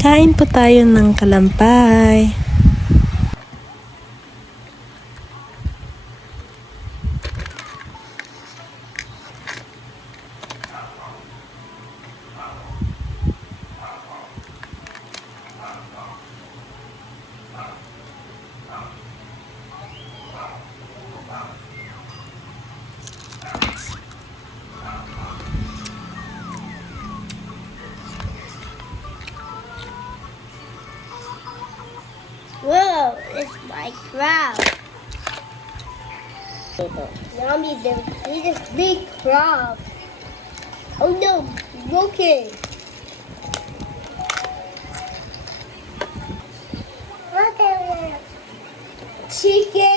Kain po tayo ng kalampay. Whoa, it's my crab. Yummy, there's this big crab. Oh no, broken. Look at it. Chicken.